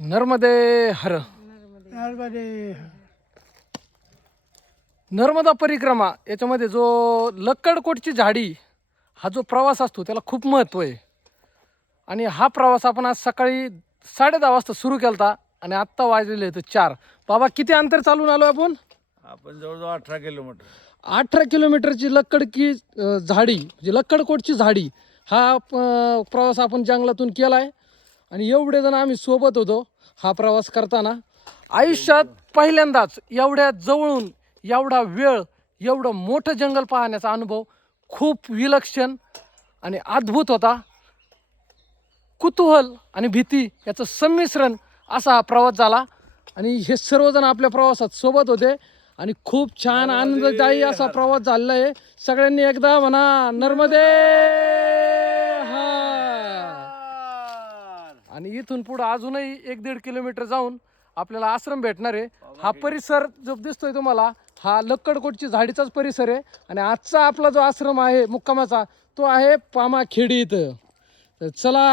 नर्मदे हर। नर्मदे नर्मदा परिक्रमा याच्यामध्ये जो लक्कडकोटची झाडी हा जो प्रवास असतो त्याला खूप महत्त्व आहे. आणि हा प्रवास आपण आज सकाळी साडे दहा वाजता सुरू केला होता आणि आत्ता वाजलेले आहेत चार. बाबा किती अंतर चालून आलो आपण? आपण जवळजवळ अठरा किलोमीटर. अठरा किलोमीटरची लक्कडकी झाडी म्हणजे लक्कडकोटची झाडी हा प्रवास आपण जंगलातून केला आहे आणि एवढे जण आम्ही सोबत होतो हा प्रवास करताना. आयुष्यात पहिल्यांदाच एवढ्या जवळून एवढा वेळ एवढं मोठं जंगल पाहण्याचा अनुभव खूप विलक्षण आणि अद्भुत होता. कुतूहल आणि भीती याचं संमिश्रण असा हा प्रवास झाला. आणि हे सर्वजण आपल्या प्रवासात सोबत होते आणि खूप छान आनंददायी असा प्रवास झालेला आहे. सगळ्यांनी एकदा म्हणा नर्मदे! आणि इथून पुढं अजूनही एक दीड किलोमीटर जाऊन आपल्याला आश्रम भेटणार आहे. हा परिसर जो दिसतोय तुम्हाला हा लक्कडकोटची झाडीचाच परिसर आहे. आणि आजचा आपला जो आश्रम आहे मुक्कामाचा तो आहे पामाखेडी इथं. तर चला